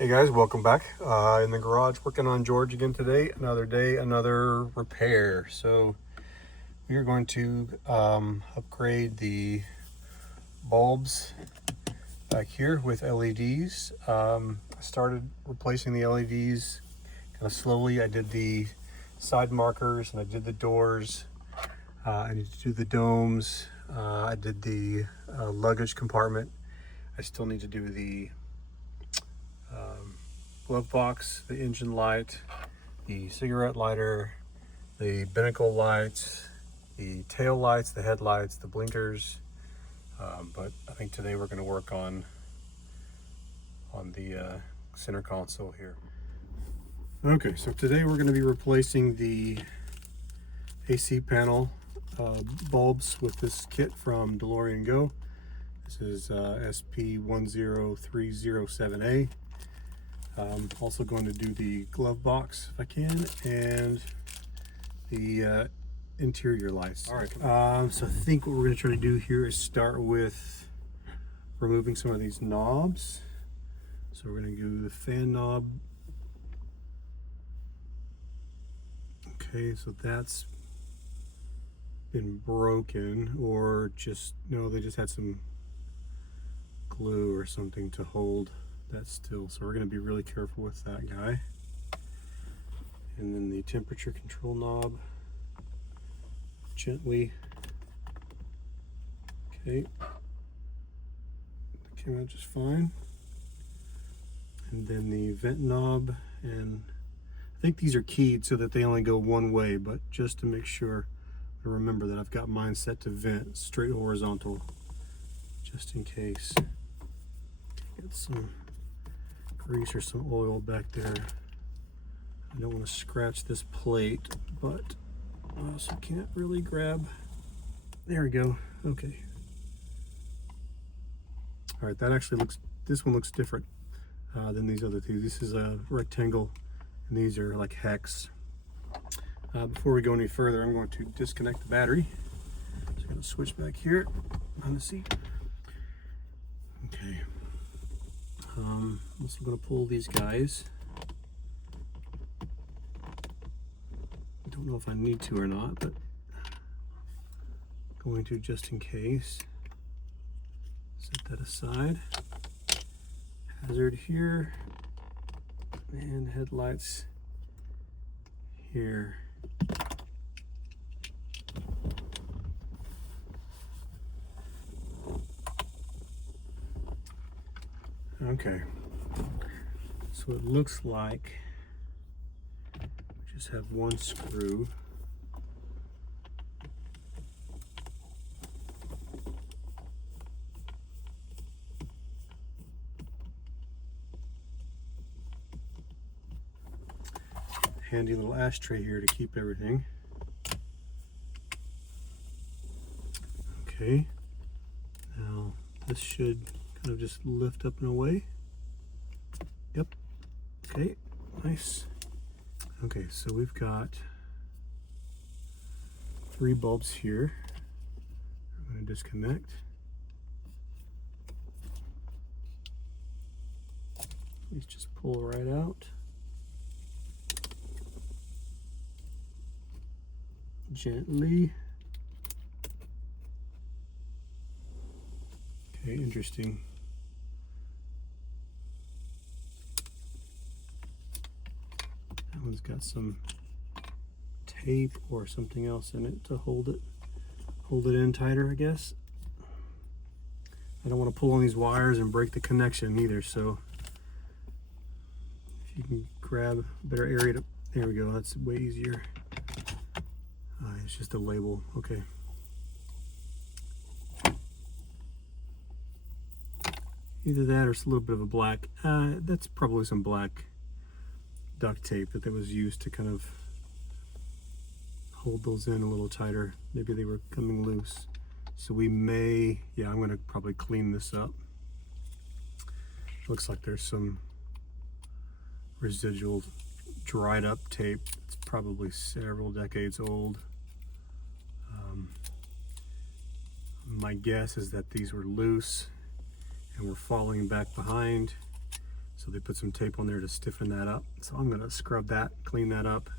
Hey guys, welcome back. In the garage working on George again today. Another day, another repair. So we are going to upgrade the bulbs back here with LEDs. I started replacing the LEDs kind of slowly. I did the side markers and I did the doors. I need to do the domes. I did the luggage compartment. I still need to do the glove box, the engine light, the cigarette lighter, the binnacle lights, the tail lights, the headlights, the blinkers. But I think today we're going to work on the center console here. Okay, so today we're going to be replacing the AC panel bulbs with this kit from DeLorean Go. This is SP10307A. Also going to do the glove box if I can, and the interior lights. All right. So I think what we're going to try to do here is start with removing some of these knobs. So we're going to do the fan knob. Okay, so that's been broken, or just, no, they just had some glue or something to hold that still. So we're going to be really careful with that guy. And then the temperature control knob, gently. Okay, that came out just fine. And then the vent knob, and I think these are keyed so that they only go one way, but just to make sure, I remember that I've got mine set to vent straight horizontal, just in case. Get some grease or some oil back there. I don't want to scratch this plate, but I also can't really grab. There we go. Okay. All right, that actually looks, this one looks different than these other two. This is a rectangle and these are like hex. Before we go any further, I'm going to disconnect the battery. So I'm going to switch back here on the seat. Okay. I'm also going to pull these guys. I don't know if I need to or not, but going to just in case. Set that aside. Hazard here, and headlights here. Okay, so it looks like we just have one screw. Handy little ashtray here to keep everything. Okay, now this should kind of just lift up and away. Yep. Okay, nice. Okay, so we've got 3 bulbs here. I'm going to disconnect. These just pull right out. Gently. Okay, interesting. That one's got some tape or something else in it to hold it in tighter, I guess. I don't want to pull on these wires and break the connection either, so if you can grab a better area to, there we go, that's way easier. It's just a label, okay. Either that or it's a little bit of a black, that's probably some black duct tape that was used to kind of hold those in a little tighter. Maybe they were coming loose. So we may, yeah, I'm gonna probably clean this up. Looks like there's some residual dried up tape. It's probably several decades old. My guess is that these were loose and were falling back behind. So so they put some tape on there to stiffen that up. So I'm going to scrub that, clean that up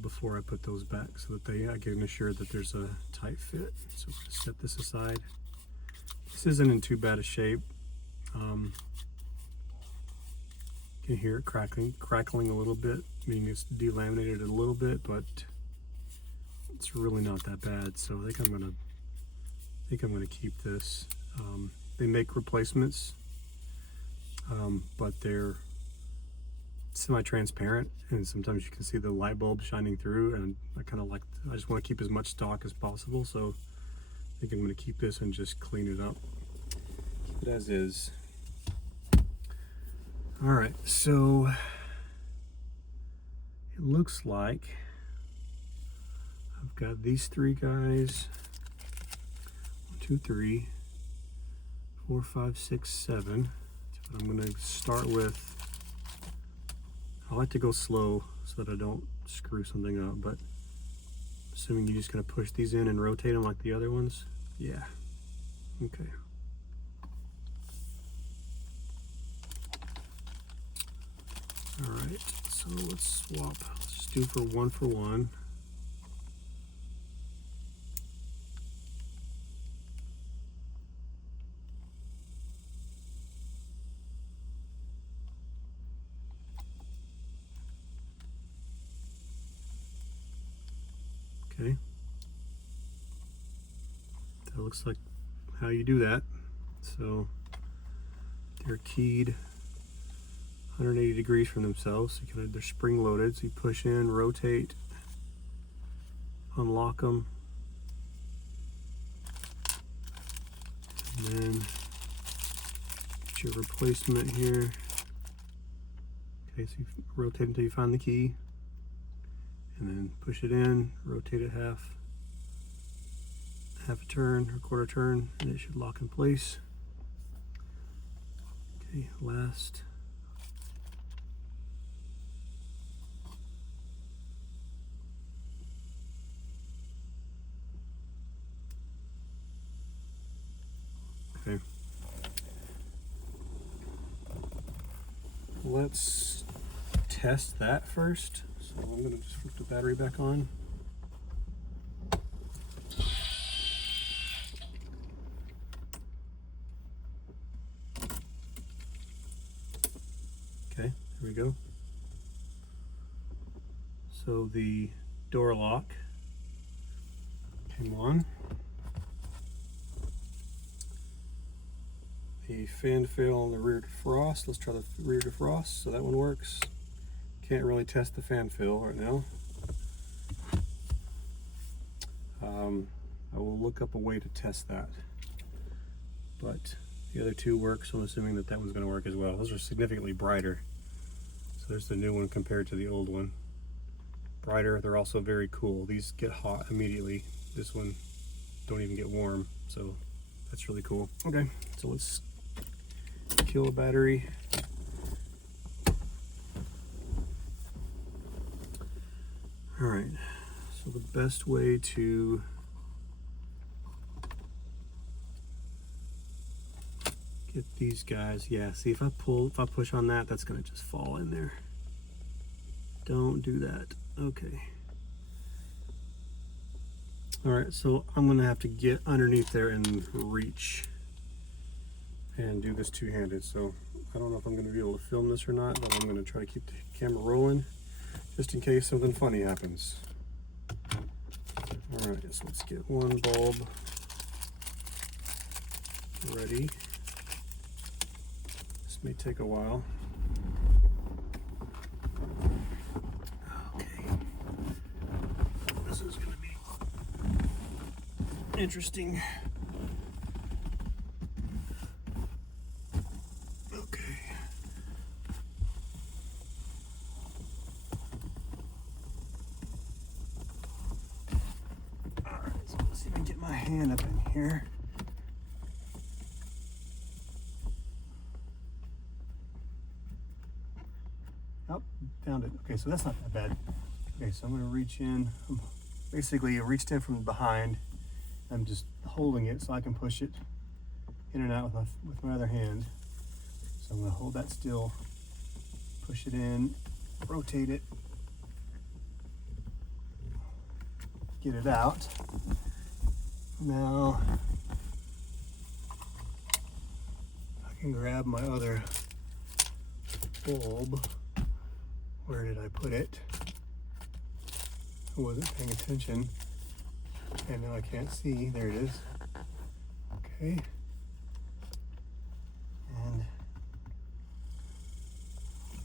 before I put those back, so that I can assure that there's a tight fit. So I'm going to set this aside. This isn't in too bad a shape. You can hear it crackling a little bit, meaning it's delaminated a little bit, but it's really not that bad. So I think I'm gonna keep this. They make replacements, but they're semi-transparent, and sometimes you can see the light bulb shining through, and I just want to keep as much stock as possible, so I think I'm going to keep this and just clean it up, keep it as is. All right, so it looks like I've got these three guys, 1, 2, 3, 4, 5, 6, 7. So I'm going to start with, I like to go slow so that I don't screw something up, but assuming you're just going to push these in and rotate them like the other ones. Yeah, okay. All right, so let's swap. Let's just do for 1 for 1. Okay, that looks like how you do that. So they're keyed 180 degrees from themselves. So they're spring loaded. So you push in, rotate, unlock them, and then get your replacement here. Okay, so you rotate until you find the key, and then push it in, rotate it half a turn or quarter turn, and it should lock in place. Okay, last. Okay. Let's test that first. So I'm going to just flip the battery back on. Okay, there we go. So the door lock came on. The fan fail on the rear defrost. Let's try the rear defrost. So that one works. Can't really test the fan fail right now. I will look up a way to test that. But the other two work, so I'm assuming that that one's going to work as well. Those are significantly brighter. So there's the new one compared to the old one. Brighter, they're also very cool. These get hot immediately. This one don't even get warm, so that's really cool. Okay, so let's kill the battery. All right, so the best way to get these guys, yeah, see if I push on that, that's gonna just fall in there. Don't do that. Okay. All right, so I'm gonna have to get underneath there and reach and do this two-handed. So I don't know if I'm gonna be able to film this or not, but I'm gonna try to keep the camera rolling just in case something funny happens. All right, so let's get one bulb ready. This may take a while. Okay, this is gonna be interesting. Okay. All right, so let's see if I can get my hand up in here. Oh, found it. Okay, so that's not that bad. Okay, so I'm gonna reach in. Basically, I reached in from behind. I'm just holding it so I can push it in and out with my other hand. So I'm going to hold that still, push it in, rotate it, get it out. Now I can grab my other bulb. Where did I put it? I wasn't paying attention, and now I can't see. There it is. Okay. And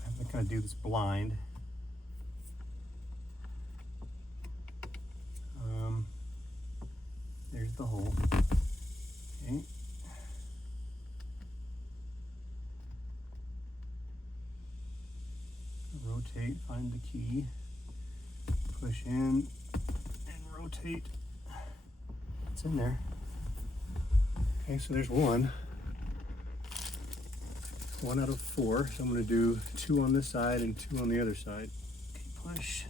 I'm gonna do this blind. There's the hole. Okay. Rotate, find the key, push in, and rotate. It's in there. Okay, so there's one out of 4. So I'm going to do 2 on this side and 2 on the other side. Okay, push.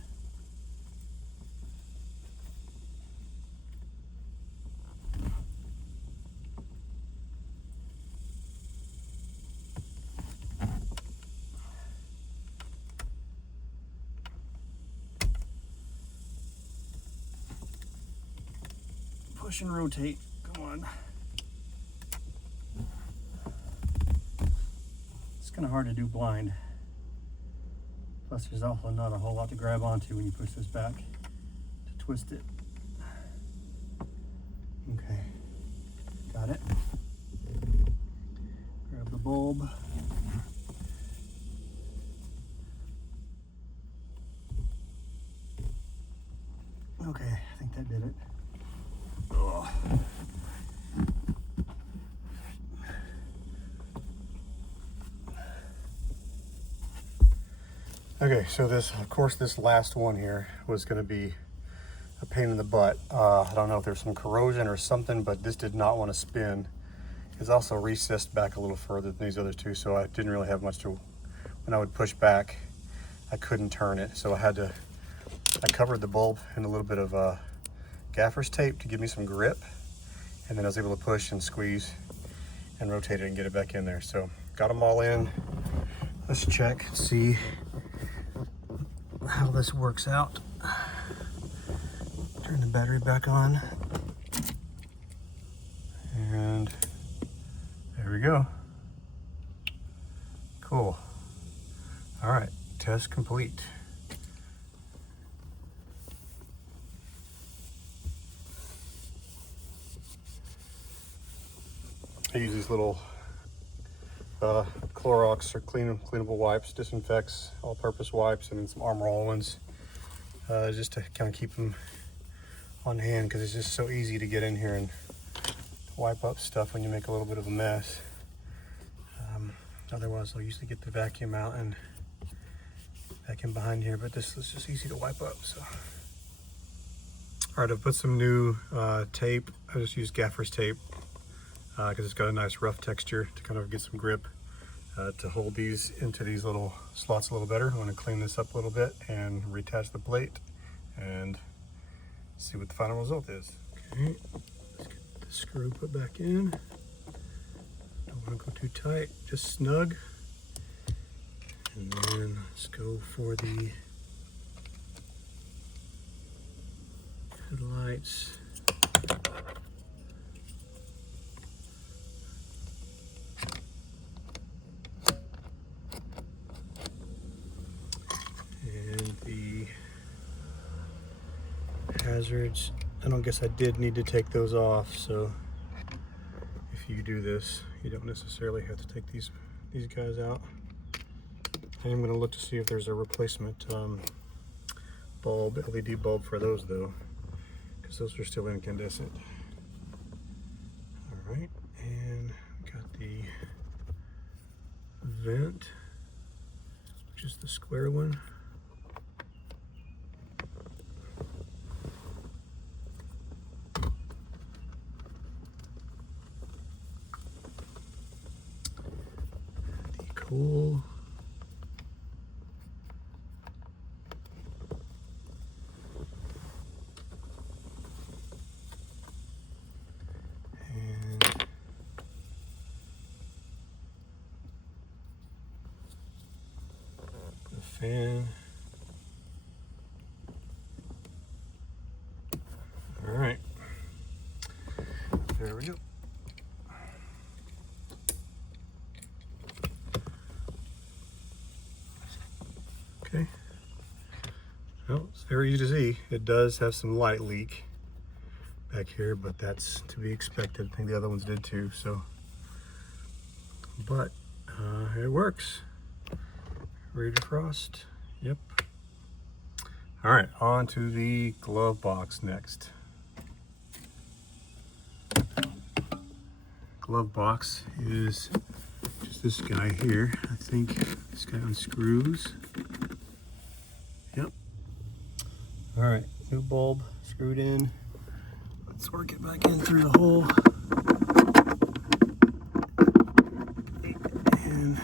Push and rotate. Come on. It's kind of hard to do blind. Plus, there's also not a whole lot to grab onto when you push this back to twist it. Okay, got it. Grab the bulb. Okay, I think that did it. Oh. Okay, so this, of course, this last one here was going to be a pain in the butt. I don't know if there's some corrosion or something, but this did not want to spin. It's also recessed back a little further than these other two, so I didn't really have much to, when I would push back, I couldn't turn it. So I covered the bulb in a little bit of gaffer's tape to give me some grip, and then I was able to push and squeeze and rotate it and get it back in there. So got them all in. Let's check and see how this works out. Turn the battery back on, and there we go. Cool. All right, test complete. I use these little Clorox or cleanable wipes, disinfects, all-purpose wipes, and then some Armor All ones, just to kind of keep them on hand, because it's just so easy to get in here and wipe up stuff when you make a little bit of a mess. Otherwise, I'll usually get the vacuum out and vacuum behind here, but this is just easy to wipe up. So, all right, I've put some new tape. I just use gaffer's tape, because it's got a nice rough texture to kind of get some grip to hold these into these little slots a little better. I want to clean this up a little bit and reattach the plate and see what the final result is. Okay, let's get the screw put back in. Don't want to go too tight, just snug. And then let's go for the headlights. Hazards. I don't guess I did need to take those off, so if you do this, you don't necessarily have to take these guys out. I am going to look to see if there's a replacement bulb, LED bulb for those though, because those are still incandescent. All right, and got the vent, which is the square one. Cool. And fan. All right, there we go. Okay, well, it's very easy to see. It does have some light leak back here, but that's to be expected. I think the other ones did too, so. But it works. Ready to frost? Yep. All right, on to the glove box next. Glove box is just this guy here. I think this guy unscrews. Yep. All right, new bulb screwed in. Let's work it back in through the hole. And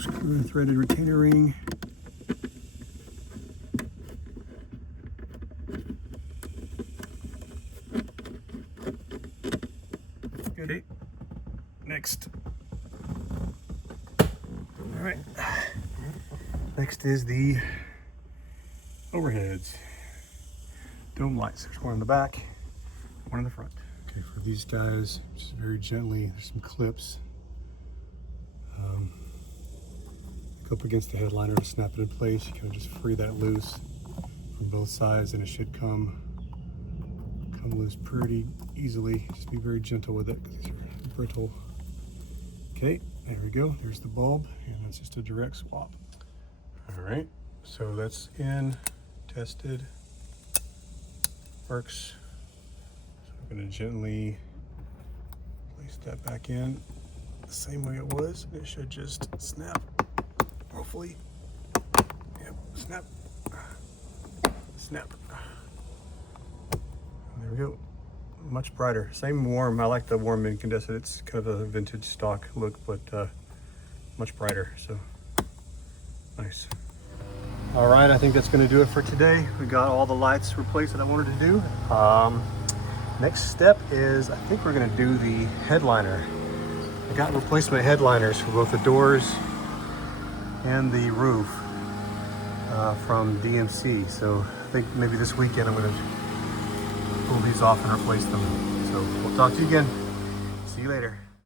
screw in threaded retainer ring. Okay, next. All right, next is the overheads. Dome lights. There's one in the back, one in the front. Okay, for these guys, just very gently, there's some clips. Go up against the headliner to snap it in place. You can just free that loose from both sides and it should come loose pretty easily. Just be very gentle with it because these are brittle. Okay, there we go. There's the bulb, and that's just a direct swap. All right, so that's in, tested, works. So I'm going to gently place that back in the same way it was. It should just snap, hopefully. Yep, snap, snap. There we go. Much brighter. Same warm. I like the warm incandescent. It's kind of a vintage stock look, but much brighter. So nice. All right, I think that's going to do it for today. We got all the lights replaced that I wanted to do. Next step is I think we're going to do the headliner. I got replacement headliners for both the doors and the roof from DMC. So I think maybe this weekend I'm going to pull these off and replace them. So we'll talk to you again. See you later.